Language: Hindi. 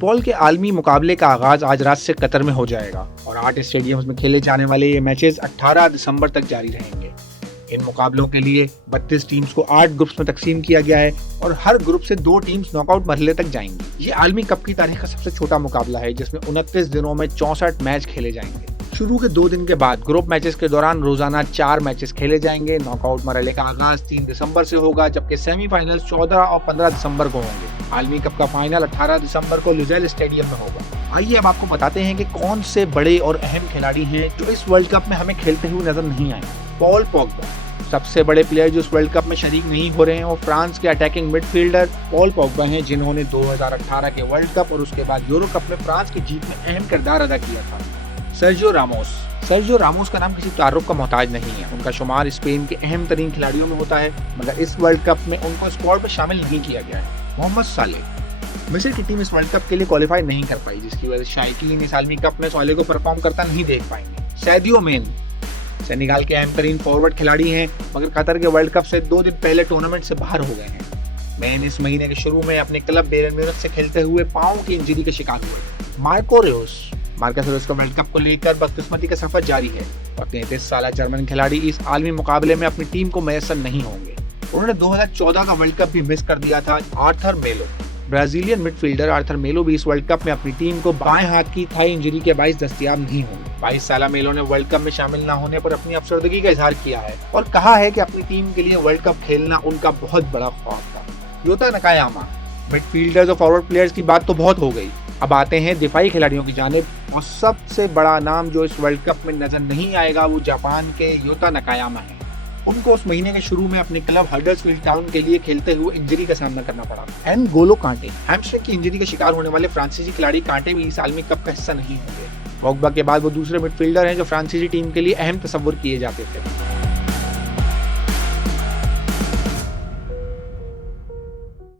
फुटबॉल के आलमी मुकाबले का आगाज आज रात से कतर में हो जाएगा और 8 स्टेडियम्स में खेले जाने वाले ये मैचेस 18 दिसंबर तक जारी रहेंगे। इन मुकाबलों के लिए 32 टीम्स को 8 ग्रुप्स में तकसीम किया गया है और हर ग्रुप से 2 टीम्स नॉकआउट मरहले तक जाएंगी। ये आलमी कप की तारीख का सबसे छोटा मुकाबला है जिसमें 29 दिनों में 64 मैच खेले जाएंगे। शुरू के 2 दिन के बाद ग्रुप मैचेस के दौरान रोजाना 4 मैचेस खेले जाएंगे। नॉकआउट मरहले का आगाज 3 दिसंबर से होगा जबकि सेमीफाइनल 14 और 15 दिसंबर को होंगे। आलमी कप का फाइनल 18 दिसंबर को लुज़ेल स्टेडियम में होगा। आइए अब आपको बताते हैं कि कौन से बड़े और अहम खिलाड़ी हैं जो इस वर्ल्ड कप में हमें खेलते हुए नजर नहीं आए। पॉल पोग्बा, सबसे बड़े प्लेयर जो इस वर्ल्ड कप में शरीक नहीं हो रहे हैं वो फ्रांस के अटैकिंग मिडफील्डर पॉल पोग्बा हैं, जिन्होंने 2018 के वर्ल्ड कप और उसके बाद यूरो कप में फ्रांस की जीत में अहम किरदार अदा किया था। सर्जियो रामोस का नाम किसी तारुफ का मोहताज नहीं है। उनका शुमार स्पेन के अहम तरीन खिलाड़ियों में होता है, मगर इस वर्ल्ड कप में उनको स्क्वाड में शामिल नहीं किया गया है। मोहम्मद सालेह, मिस्र की टीम इस वर्ल्ड कप के लिए क्वालिफाई नहीं कर पाई, जिसकी वजह से शायकीन इस आलमी कप में सालेह को परफॉर्म करता नहीं देख पाएंगे। सैदियो मैने, सेनेगल के अहम तरीन फॉरवर्ड खिलाड़ी हैं, मगर कतर के वर्ल्ड कप से 2 दिन पहले टूर्नामेंट से बाहर हो गए हैं। मैन इस महीने के शुरू में अपने क्लब बेयरन म्यूनिख से खेलते हुए पांव की इंजरी के शिकार हुए। मार्कस रोस का वर्ल्ड कप को लेकर बदकिस्मती का सफर जारी है और 33 साल जर्मन खिलाड़ी इस आलमी मुकाबले में अपनी टीम को मैसर नहीं होंगे। उन्होंने 2014 का वर्ल्ड कप भी मिस कर दिया था। आर्थर मेलो, ब्राजीलियन मिडफील्डर आर्थर मेलो भी इस वर्ल्ड कप में अपनी टीम को बाएं हाथ की थाई इंजरी के बाइस दस्तयाब नहीं होंगे। 22 साल मेलो ने वर्ल्ड कप में शामिल न होने पर अपनी अफसरदगी का इजहार किया है और कहा है कि अपनी टीम के लिए वर्ल्ड कप खेलना उनका बहुत बड़ा ख्वाब था। योता नकायामा, मिडफील्डर्स और फॉरवर्ड प्लेयर्स की बात तो बहुत हो गई, अब आते हैं दिफाई खिलाड़ियों की जानिब और सबसे बड़ा नाम जो इस वर्ल्ड कप में नजर नहीं आएगा वो जापान के योता नकायामा है। उनको उस महीने के शुरू में अपने क्लब हडर्सफील्ड टाउन के लिए खेलते हुए इंजरी का सामना करना पड़ा। एनगोलो कांटे, हैमस्ट्रिंग की इंजरी का शिकार होने वाले फ्रांसीसी खिलाड़ी कांटे भी इस आलमी कप का हिस्सा नहीं होंगे। पोग्बा के बाद वो दूसरे मिडफील्डर हैं जो फ्रांसीसी टीम के लिए अहम तस्वुर किए जाते थे।